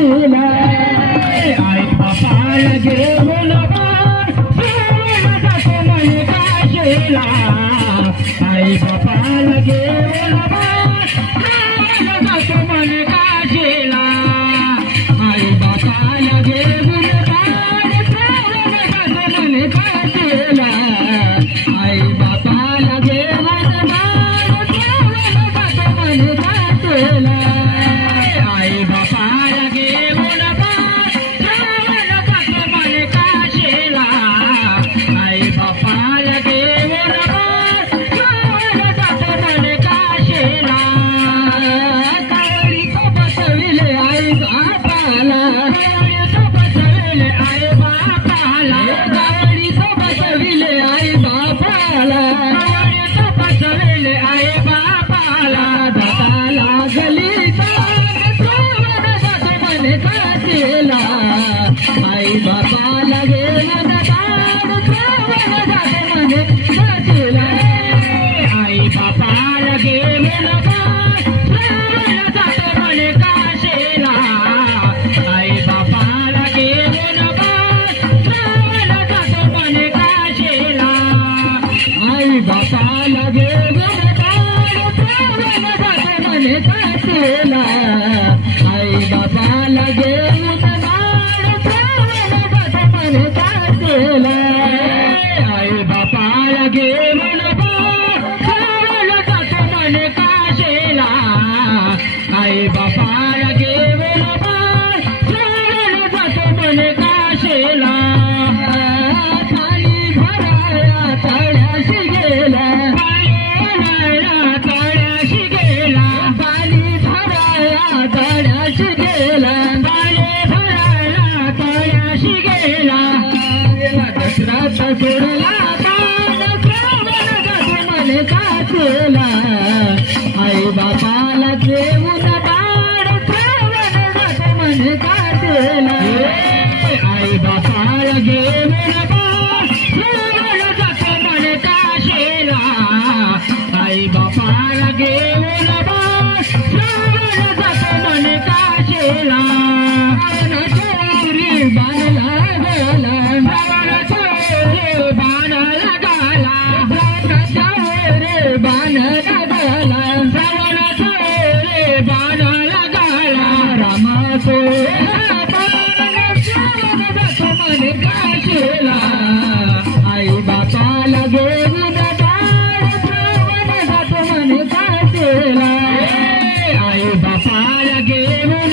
काशीला आई बापाला घेऊन जातो म्हणे काशीला आई बापाला घेऊन जातो म्हणे काशीला आई बापाला घेऊन जातो म्हणे काशीला आई बापाला घेऊन जातो म्हणे काशीला आई बापाला घेऊन जातो म्हणे काशीला आई बापाला घेऊन जातो म्हणे काशीला कावडी तो बसविले आई बापाला आई बापाला कावडी तो बसविले आई बापाला बसविले आई बापाला दादा लागली जातो म्हणे काशीला आई बापाला घेऊन जातो म्हणे काशीला आई बापाला घेऊन जातो म्हणे काशीला आई बापाला घेऊन जातो म्हणे काशीला आई बापाला घेऊन जातो म्हणे काशीला आई बापाला घेऊन जातो म्हणे काशीला आई बापाला घेऊन जातो म्हणे काशीला आई बापाला घेऊन जातो म्हणे काशीला खाली भराया तळ्याशी गेला तळ्याशी गेला पाणी भराया तळ्याशी गेला भराया तळ्याशी गेला दसरात सोडला जातो म्हणे काशीला आई बापाला घेऊन जातो म्हणे काशीला आई बापाला घेऊन जातो म्हणे काशीला आई बापाला घेऊन जातो म्हणे काशीला चोरी बाणला गेला बाणला गाला रे बाणला गाला बाणला गाला रामा तो जातो म्हणे काशीला आई बापाला घेऊन जातो म्हणे काशीला आई बापाला घेऊन